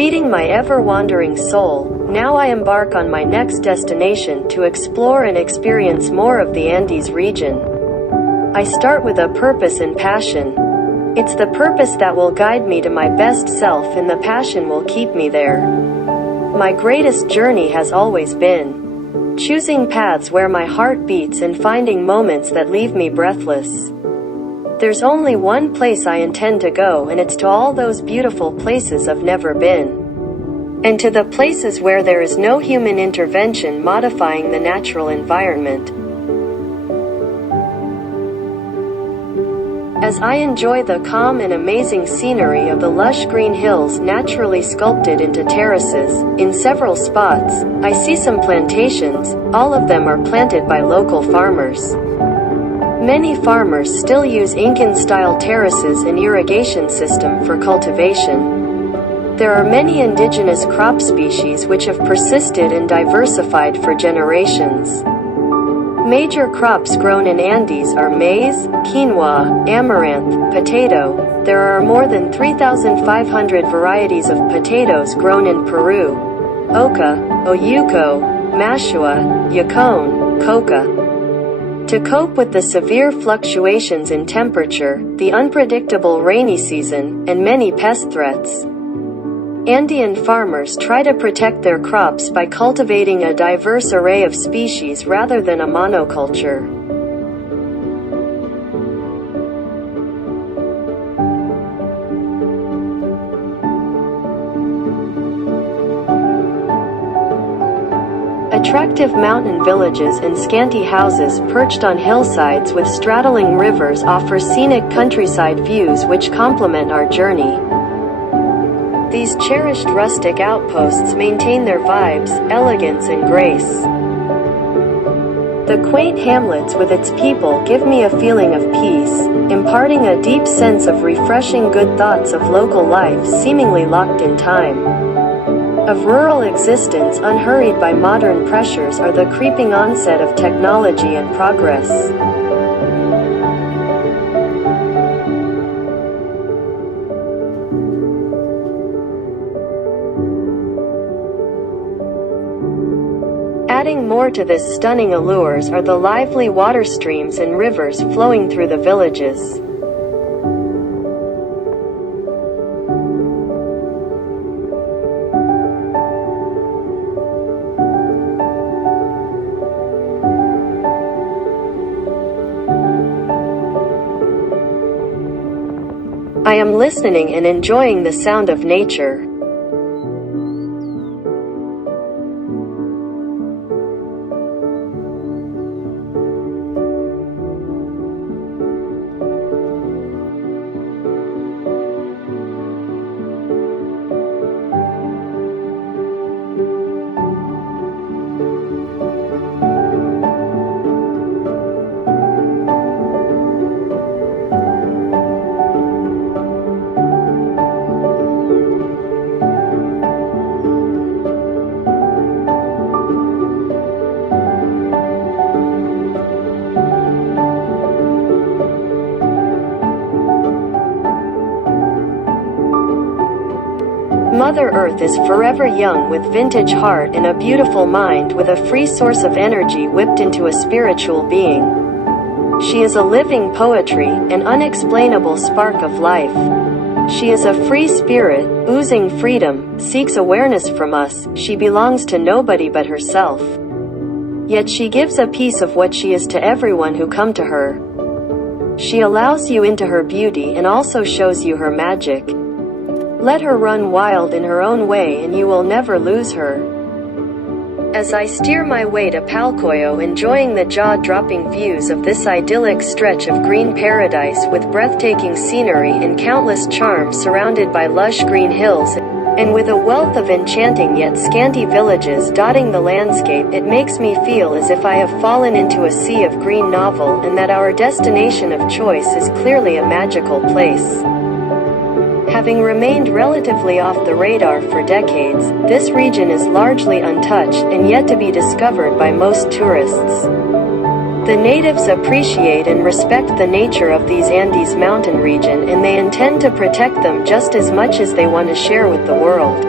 feeding my ever-wandering soul, now I embark on my next destination to explore and experience more of the Andes region. I start with a purpose and passion. It's the purpose that will guide me to my best self, and the passion will keep me there. My greatest journey has always been choosing paths where my heart beats and finding moments that leave me breathless. There's only one place I intend to go, and it's to all those beautiful places I've never been. And to the places where there is no human intervention modifying the natural environment. As I enjoy the calm and amazing scenery of the lush green hills naturally sculpted into terraces, in several spots, I see some plantations. All of them are planted by local farmers. Many farmers still use Incan-style terraces and irrigation system for cultivation. There are many indigenous crop species which have persisted and diversified for generations. Major crops grown in Andes are maize, quinoa, amaranth, potato. There are more than 3,500 varieties of potatoes grown in Peru: oca, oyuco, mashua, yacon, coca. To cope with the severe fluctuations in temperature, the unpredictable rainy season, and many pest threats, Andean farmers try to protect their crops by cultivating a diverse array of species rather than a monoculture. Attractive mountain villages and scanty houses perched on hillsides with straddling rivers offer scenic countryside views which complement our journey. These cherished rustic outposts maintain their vibes, elegance and grace. The quaint hamlets with its people give me a feeling of peace, imparting a deep sense of refreshing good thoughts of local life seemingly locked in time. Of rural existence unhurried by modern pressures are the creeping onset of technology and progress. Adding more to this stunning allures are the lively water streams and rivers flowing through the villages. I am listening and enjoying the sound of nature. Mother Earth is forever young with vintage heart and a beautiful mind with a free source of energy whipped into a spiritual being. She is a living poetry, an unexplainable spark of life. She is a free spirit, oozing freedom, seeks awareness from us. She belongs to nobody but herself. Yet she gives a piece of what she is to everyone who come to her. She allows you into her beauty and also shows you her magic. Let her run wild in her own way and you will never lose her. As I steer my way to Palcoyo, enjoying the jaw-dropping views of this idyllic stretch of green paradise with breathtaking scenery and countless charms surrounded by lush green hills, and with a wealth of enchanting yet scanty villages dotting the landscape, it makes me feel as if I have fallen into a sea of green novel and that our destination of choice is clearly a magical place. Having remained relatively off the radar for decades, this region is largely untouched and yet to be discovered by most tourists. The natives appreciate and respect the nature of these Andes mountain region, and they intend to protect them just as much as they want to share with the world.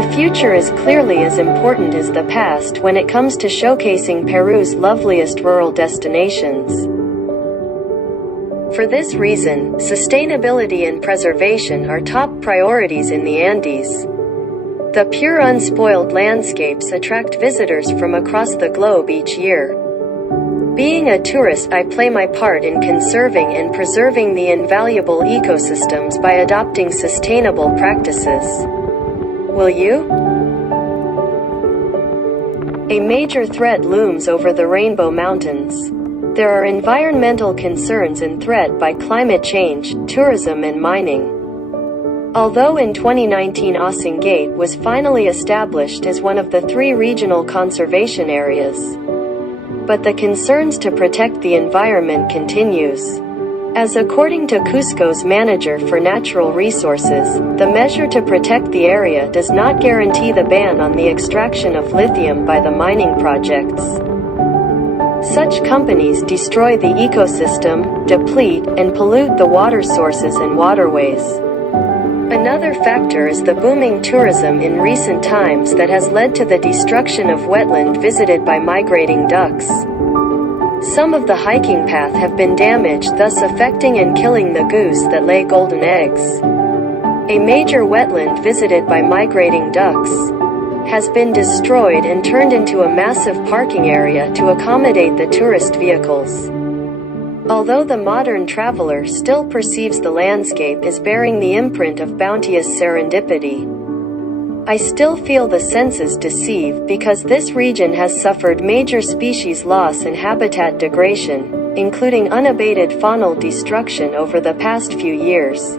The future is clearly as important as the past when it comes to showcasing Peru's loveliest rural destinations. For this reason, sustainability and preservation are top priorities in the Andes. The pure unspoiled landscapes attract visitors from across the globe each year. Being a tourist, I play my part in conserving and preserving the invaluable ecosystems by adopting sustainable practices. Will you? A major threat looms over the Rainbow Mountains. There are environmental concerns and threat by climate change, tourism and mining. Although in 2019 Osingate was finally established as one of the 3 regional conservation areas. But the concerns to protect the environment continues. As according to Cusco's manager for natural resources, the measure to protect the area does not guarantee the ban on the extraction of lithium by the mining projects. Such companies destroy the ecosystem, deplete, and pollute the water sources and waterways. Another factor is the booming tourism in recent times that has led to the destruction of wetland visited by migrating ducks. Some of the hiking path have been damaged, thus affecting and killing the goose that lay golden eggs. A major wetland visited by migrating ducks has been destroyed and turned into a massive parking area to accommodate the tourist vehicles. Although the modern traveler still perceives the landscape as bearing the imprint of bounteous serendipity, I still feel the senses deceive because this region has suffered major species loss and habitat degradation, including unabated faunal destruction over the past few years.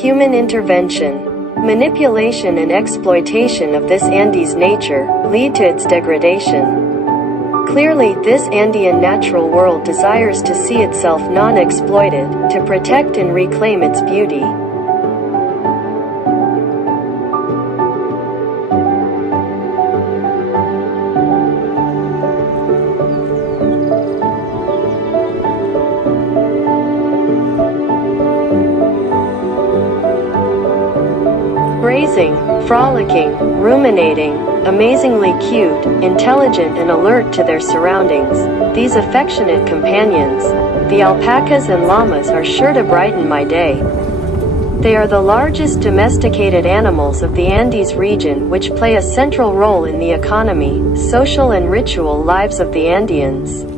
Human intervention, manipulation and exploitation of this Andes nature lead to its degradation. Clearly, this Andean natural world desires to see itself non-exploited, to protect and reclaim its beauty. Grazing, frolicking, ruminating, amazingly cute, intelligent and alert to their surroundings, these affectionate companions, the alpacas and llamas, are sure to brighten my day. They are the largest domesticated animals of the Andes region, which play a central role in the economy, social and ritual lives of the Andeans.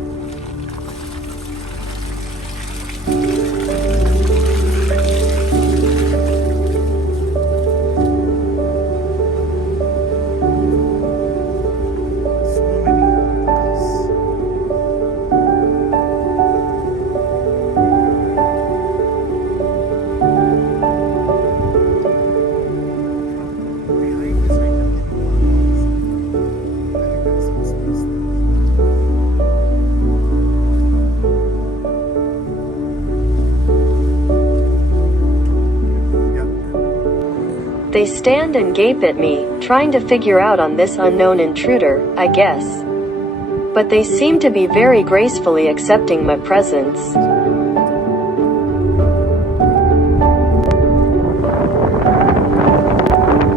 They stand and gape at me, trying to figure out on this unknown intruder, I guess. But they seem to be very gracefully accepting my presence.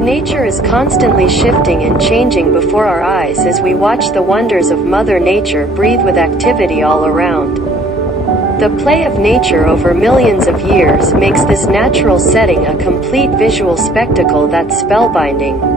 Nature is constantly shifting and changing before our eyes as we watch the wonders of Mother Nature breathe with activity all around. The play of nature over millions of years makes this natural setting a complete visual spectacle that's spellbinding.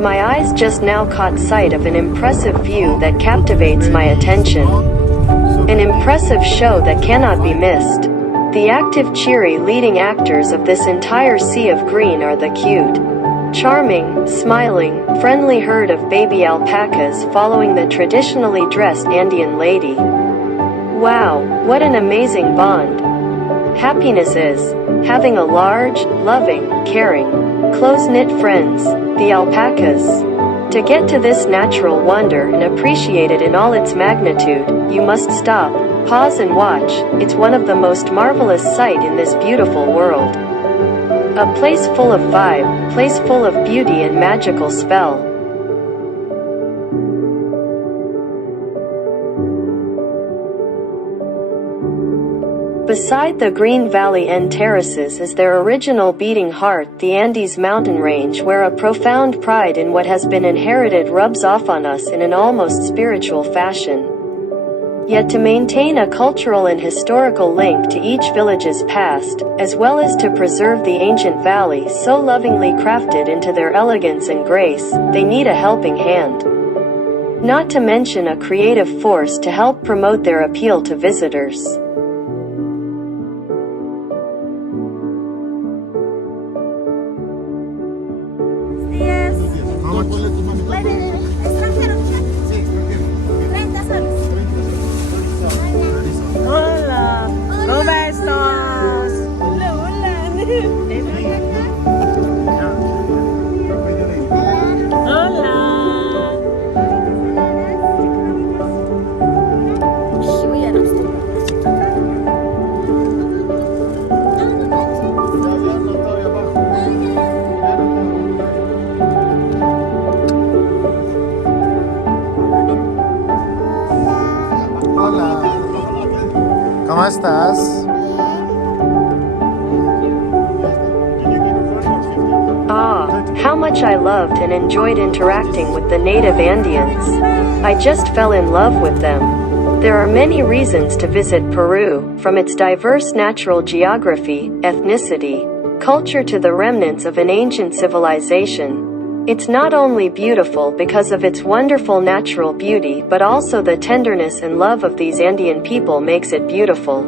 My eyes just now caught sight of an impressive view that captivates my attention. An impressive show that cannot be missed. The active, cheery leading actors of this entire sea of green are the cute, charming, smiling, friendly herd of baby alpacas following the traditionally dressed Andean lady. Wow, what an amazing bond! Happiness is having a large, loving, caring, close-knit friends, the alpacas. To get to this natural wonder and appreciate it in all its magnitude, you must stop, pause and watch. It's one of the most marvelous sight in this beautiful world. A place full of vibe, place full of beauty and magical spell. Beside the green valley and terraces is their original beating heart, the Andes mountain range, where a profound pride in what has been inherited rubs off on us in an almost spiritual fashion. Yet to maintain a cultural and historical link to each village's past, as well as to preserve the ancient valley so lovingly crafted into their elegance and grace, they need a helping hand. Not to mention a creative force to help promote their appeal to visitors. Hola, ¿cómo estás? Hola, hola. Hola. ¿Cómo estás? Ah, how much I loved and enjoyed interacting with the native Andeans. I just fell in love with them. There are many reasons to visit Peru, from its diverse natural geography, ethnicity, culture to the remnants of an ancient civilization. It's not only beautiful because of its wonderful natural beauty, but also the tenderness and love of these Andean people makes it beautiful.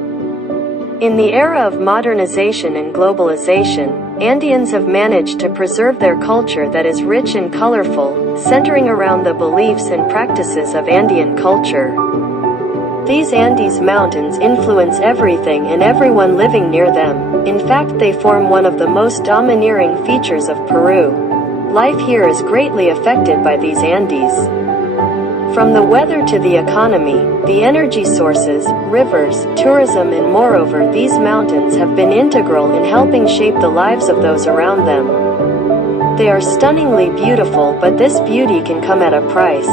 In the era of modernization and globalization, Andeans have managed to preserve their culture that is rich and colorful, centering around the beliefs and practices of Andean culture. These Andes mountains influence everything and everyone living near them. In fact, they form one of the most domineering features of Peru. Life here is greatly affected by these Andes. From the weather to the economy, the energy sources, rivers, tourism, and moreover, these mountains have been integral in helping shape the lives of those around them. They are stunningly beautiful, but this beauty can come at a price.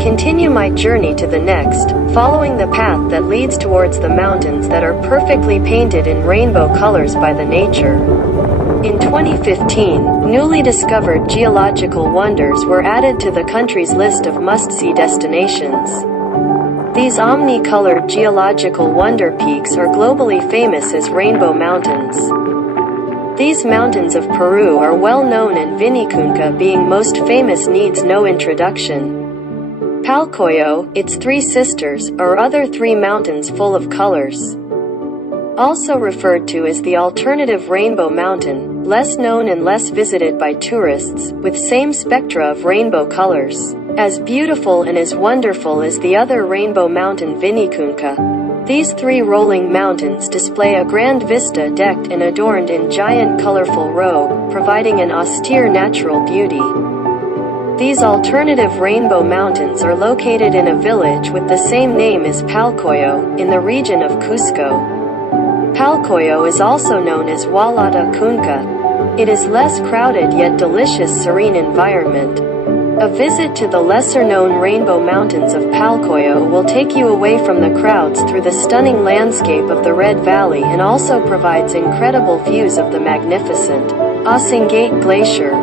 Continue my journey to the next, following the path that leads towards the mountains that are perfectly painted in rainbow colors by the nature. In 2015, newly discovered geological wonders were added to the country's list of must-see destinations. These omni-colored geological wonder peaks are globally famous as Rainbow Mountains. These mountains of Peru are well known, and Vinicunca, being most famous, needs no introduction. Palcoyo, its three sisters, are other three mountains full of colors. Also referred to as the alternative Rainbow Mountain, less known and less visited by tourists, with same spectra of rainbow colors. As beautiful and as wonderful as the other Rainbow Mountain Vinicunca, These three rolling mountains display a grand vista decked and adorned in giant colorful robe, providing an austere natural beauty. These alternative rainbow mountains are located in a village with the same name as Palcoyo, in the region of Cusco. Palcoyo is also known as Vinicunca. It is less crowded yet delicious serene environment. A visit to the lesser-known Rainbow Mountains of Palcoyo will take you away from the crowds through the stunning landscape of the Red Valley and also provides incredible views of the magnificent Osingate Glacier.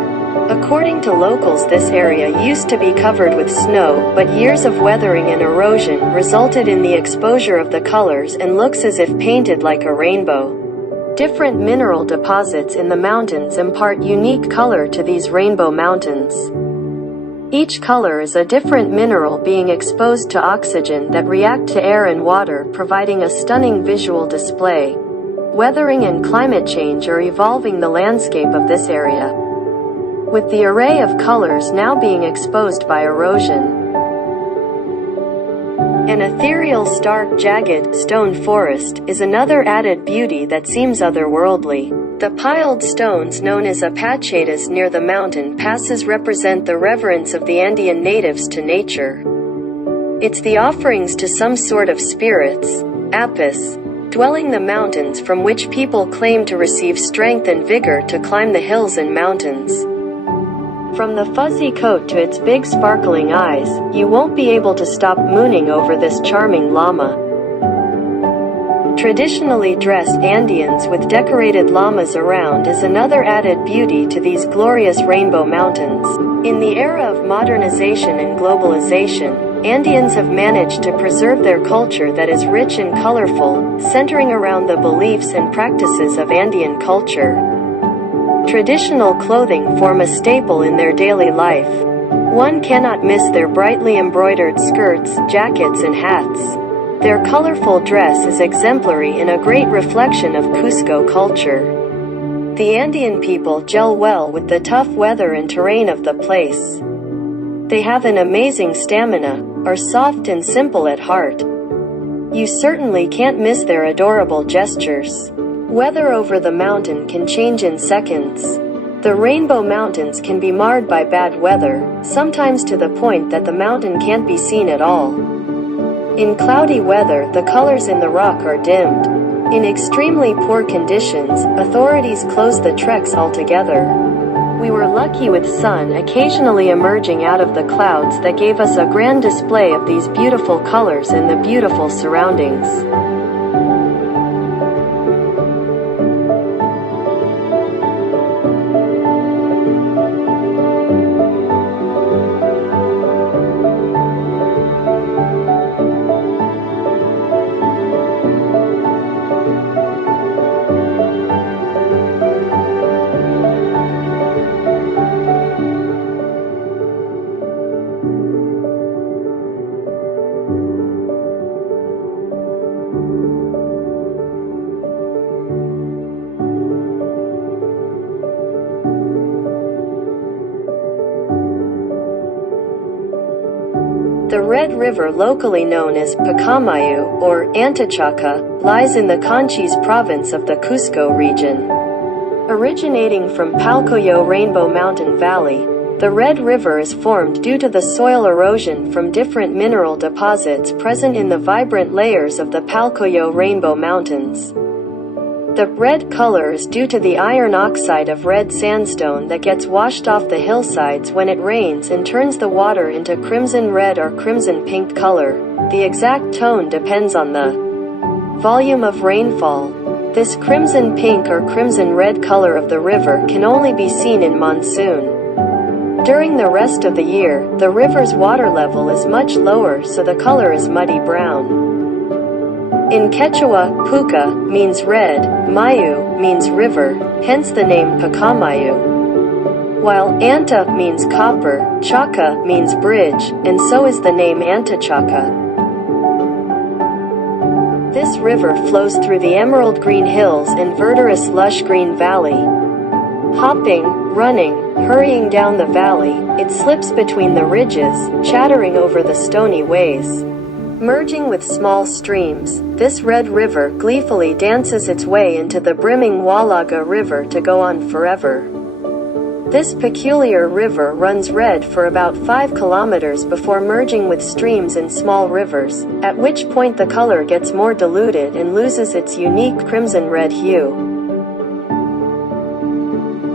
According to locals, this area used to be covered with snow, but years of weathering and erosion resulted in the exposure of the colors and looks as if painted like a rainbow. Different mineral deposits in the mountains impart unique color to these rainbow mountains. Each color is a different mineral being exposed to oxygen that react to air and water, providing a stunning visual display. Weathering and climate change are evolving the landscape of this area, with the array of colors now being exposed by erosion. An ethereal, stark, jagged, stone forest is another added beauty that seems otherworldly. The piled stones known as apachetas near the mountain passes represent the reverence of the Andean natives to nature. It's the offerings to some sort of spirits, apis, dwelling the mountains, from which people claim to receive strength and vigor to climb the hills and mountains. From the fuzzy coat to its big sparkling eyes, you won't be able to stop mooning over this charming llama. Traditionally dressed Andeans with decorated llamas around is another added beauty to these glorious rainbow mountains. In the era of modernization and globalization, Andeans have managed to preserve their culture that is rich and colorful, centering around the beliefs and practices of Andean culture. Traditional clothing form a staple in their daily life. One cannot miss their brightly embroidered skirts, jackets and hats. Their colorful dress is exemplary and a great reflection of Cusco culture. The Andean people gel well with the tough weather and terrain of the place. They have an amazing stamina, are soft and simple at heart. You certainly can't miss their adorable gestures. Weather over the mountain can change in seconds. The Rainbow Mountains can be marred by bad weather, sometimes to the point that the mountain can't be seen at all. In cloudy weather, the colors in the rock are dimmed. In extremely poor conditions, authorities close the treks altogether. We were lucky with sun occasionally emerging out of the clouds that gave us a grand display of these beautiful colors and the beautiful surroundings. The Red River, locally known as Palcoyo or Antioquia, lies in the Conchis province of the Cusco region. Originating from Palcoyo Rainbow Mountain Valley, the Red River is formed due to the soil erosion from different mineral deposits present in the vibrant layers of the Palcoyo Rainbow Mountains. The red color is due to the iron oxide of red sandstone that gets washed off the hillsides when it rains and turns the water into crimson red or crimson pink color. The exact tone depends on the volume of rainfall. This crimson pink or crimson red color of the river can only be seen in monsoon. During the rest of the year, the river's water level is much lower, so the color is muddy brown. In Quechua, puca means red, mayu means river, hence the name Palcoyo. While anta means copper, chaca means bridge, and so is the name Antioquia. This river flows through the emerald green hills and verdurous lush green valley. Hopping, running, hurrying down the valley, it slips between the ridges, chattering over the stony ways. Merging with small streams, this red river gleefully dances its way into the brimming Walaga River to go on forever. This peculiar river runs red for about 5 kilometers before merging with streams and small rivers, at which point the color gets more diluted and loses its unique crimson-red hue.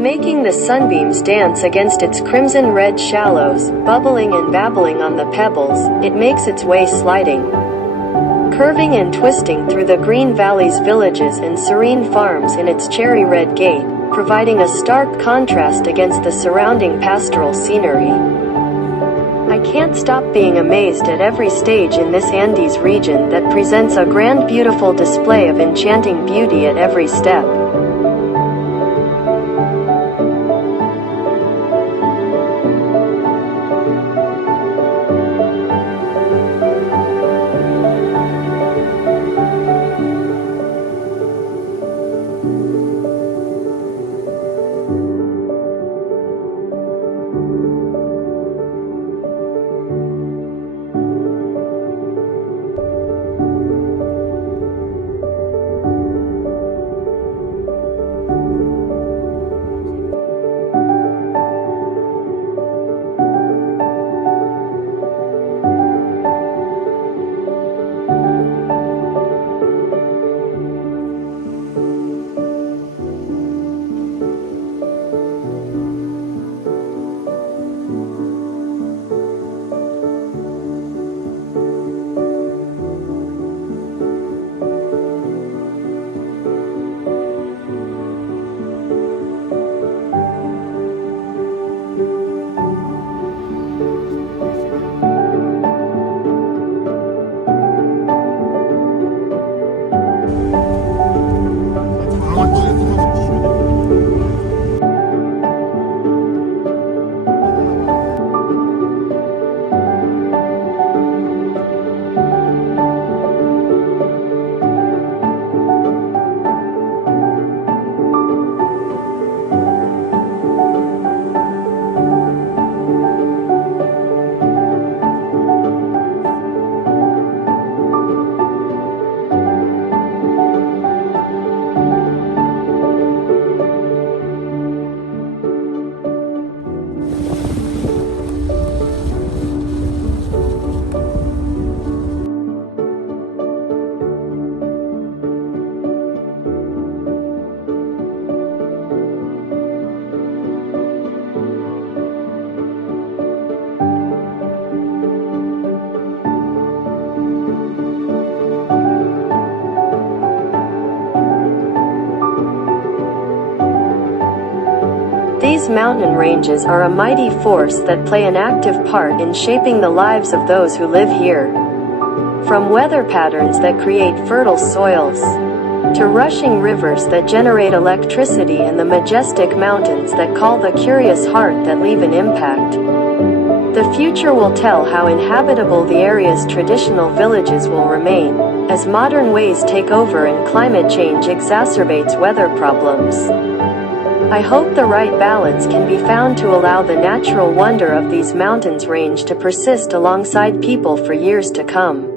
Making the sunbeams dance against its crimson-red shallows, bubbling and babbling on the pebbles, it makes its way sliding, curving and twisting through the green valleys, villages and serene farms in its cherry-red gate, providing a stark contrast against the surrounding pastoral scenery. I can't stop being amazed at every stage in this Andes region that presents a grand, beautiful display of enchanting beauty at every step. These mountain ranges are a mighty force that play an active part in shaping the lives of those who live here. From weather patterns that create fertile soils, to rushing rivers that generate electricity, and the majestic mountains that call the curious heart that leave an impact. The future will tell how inhabitable the area's traditional villages will remain, as modern ways take over and climate change exacerbates weather problems. I hope the right balance can be found to allow the natural wonder of these mountains range to persist alongside people for years to come.